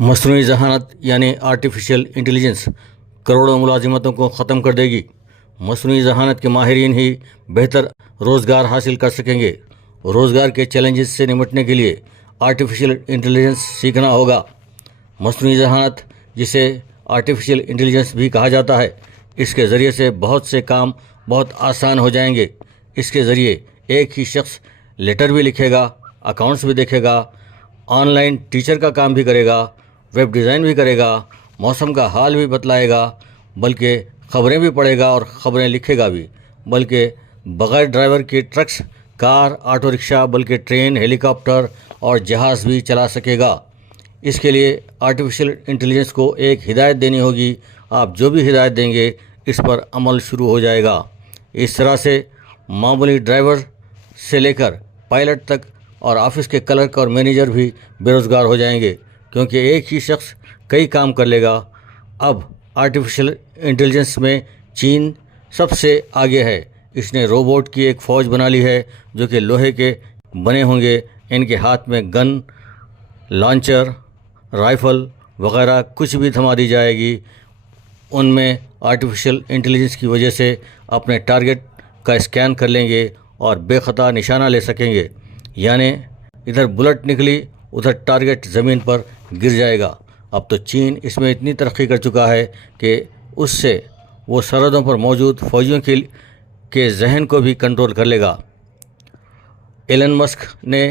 مصنوعی ذہانت یعنی آرٹیفیشل انٹیلیجنس کروڑوں ملازمتوں کو ختم کر دے گی۔ مصنوعی ذہانت کے ماہرین ہی بہتر روزگار حاصل کر سکیں گے۔ روزگار کے چیلنجز سے نمٹنے کے لیے آرٹیفیشل انٹیلیجنس سیکھنا ہوگا۔ مصنوعی ذہانت، جسے آرٹیفیشل انٹیلیجنس بھی کہا جاتا ہے، اس کے ذریعے سے بہت سے کام بہت آسان ہو جائیں گے۔ اس کے ذریعے ایک ہی شخص لیٹر بھی لکھے گا، اکاؤنٹس بھی دیکھے گا، آن لائن ٹیچر کا کام بھی کرے گا، ویب ڈیزائن بھی کرے گا، موسم کا حال بھی بتلائے گا، بلکہ خبریں بھی پڑھے گا اور خبریں لکھے گا بھی، بلکہ بغیر ڈرائیور کے ٹرکس، کار، آٹو رکشہ، بلکہ ٹرین، ہیلی کاپٹر اور جہاز بھی چلا سکے گا۔ اس کے لیے آرٹیفیشل انٹیلیجنس کو ایک ہدایت دینی ہوگی۔ آپ جو بھی ہدایت دیں گے اس پر عمل شروع ہو جائے گا۔ اس طرح سے معمولی ڈرائیور سے لے کر پائلٹ تک اور آفس کے کلرک اور مینیجر بھی بے روزگار ہو جائیں گے، کیونکہ ایک ہی شخص کئی کام کر لے گا۔ اب آرٹیفیشل انٹیلیجنس میں چین سب سے آگے ہے۔ اس نے روبوٹ کی ایک فوج بنا لی ہے جو کہ لوہے کے بنے ہوں گے۔ ان کے ہاتھ میں گن، لانچر، رائفل وغیرہ کچھ بھی تھما دی جائے گی۔ ان میں آرٹیفیشل انٹیلیجنس کی وجہ سے اپنے ٹارگٹ کا اسکین کر لیں گے اور بے خطا نشانہ لے سکیں گے، یعنی ادھر بلٹ نکلی ادھر ٹارگٹ زمین پر گر جائے گا۔ اب تو چین اس میں اتنی ترقی کر چکا ہے کہ اس سے وہ سرحدوں پر موجود فوجیوں کے ذہن کو بھی کنٹرول کر لے گا۔ ایلن مسک نے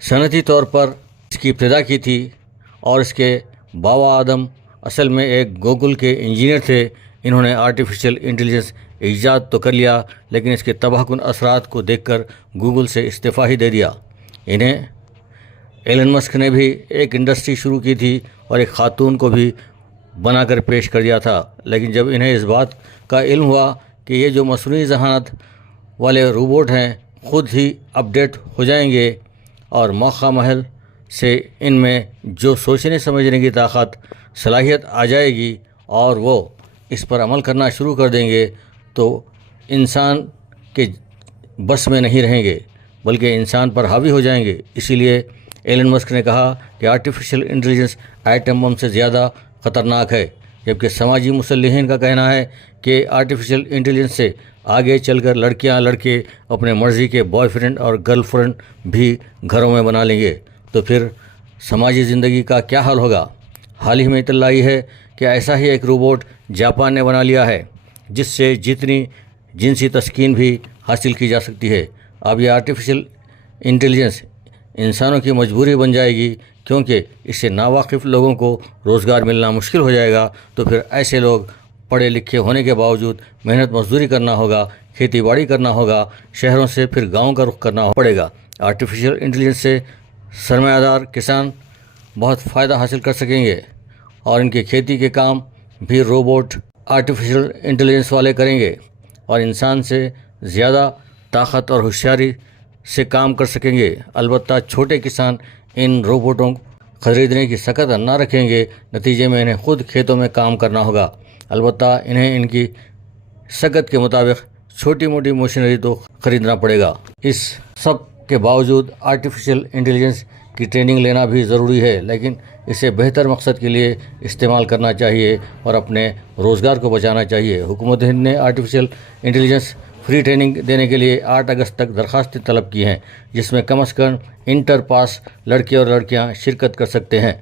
صنعتی طور پر اس کی ابتدا کی تھی اور اس کے باوا آدم اصل میں ایک گوگل کے انجینئر تھے۔ انہوں نے آرٹیفیشل انٹیلیجنس ایجاد تو کر لیا، لیکن اس کے تباہ کن اثرات کو دیکھ کر گوگل سے استعفیٰ ہی دے دیا۔ ایلن مسک نے بھی ایک انڈسٹری شروع کی تھی اور ایک خاتون کو بھی بنا کر پیش کر دیا تھا، لیکن جب انہیں اس بات کا علم ہوا کہ یہ جو مصنوعی ذہانت والے روبوٹ ہیں خود ہی اپڈیٹ ہو جائیں گے اور موقع محل سے ان میں جو سوچنے سمجھنے کی طاقت، صلاحیت آ جائے گی اور وہ اس پر عمل کرنا شروع کر دیں گے، تو انسان کے بس میں نہیں رہیں گے بلکہ انسان پر حاوی ہو جائیں گے۔ اسی لیے ایلن مسک نے کہا کہ آرٹیفیشل انٹیلیجنس ایٹم بم سے زیادہ خطرناک ہے، جبکہ سماجی مصلحین کا کہنا ہے کہ آرٹیفیشل انٹیلیجنس سے آگے چل کر لڑکیاں لڑکے اپنے مرضی کے بوائے فرینڈ اور گرل فرینڈ بھی گھروں میں بنا لیں گے، تو پھر سماجی زندگی کا کیا حال ہوگا؟ حال ہی میں اطلاع آئی ہے کہ ایسا ہی ایک روبوٹ جاپان نے بنا لیا ہے جس سے جتنی جنسی تسکین بھی حاصل کی جا سکتی ہے۔ اب یہ آرٹیفیشل انٹیلیجنس انسانوں کی مجبوری بن جائے گی، کیونکہ اس سے ناواقف لوگوں کو روزگار ملنا مشکل ہو جائے گا، تو پھر ایسے لوگ پڑھے لکھے ہونے کے باوجود محنت مزدوری کرنا ہوگا، کھیتی باڑی کرنا ہوگا، شہروں سے پھر گاؤں کا رخ کرنا پڑے گا۔ آرٹیفیشل انٹیلیجنس سے سرمایہ دار کسان بہت فائدہ حاصل کر سکیں گے اور ان کے کھیتی کے کام بھی روبوٹ آرٹیفیشل انٹیلیجنس والے کریں گے اور انسان سے زیادہ طاقت اور ہوشیاری سے کام کر سکیں گے۔ البتہ چھوٹے کسان ان روبوٹوں خریدنے کی سخت نہ رکھیں گے، نتیجے میں انہیں خود کھیتوں میں کام کرنا ہوگا۔ البتہ انہیں ان کی سخت کے مطابق چھوٹی موٹی مشینری تو خریدنا پڑے گا۔ اس سب کے باوجود آرٹیفیشل انٹیلیجنس کی ٹریننگ لینا بھی ضروری ہے، لیکن اسے بہتر مقصد کے لیے استعمال کرنا چاہیے اور اپنے روزگار کو بچانا چاہیے۔ حکومت ہند نے آرٹیفیشل انٹیلیجنس فری ٹریننگ دینے کے لیے 8 اگست تک درخواستیں طلب کی ہیں، جس میں کم از کم انٹر پاس لڑکے اور لڑکیاں شرکت کر سکتے ہیں۔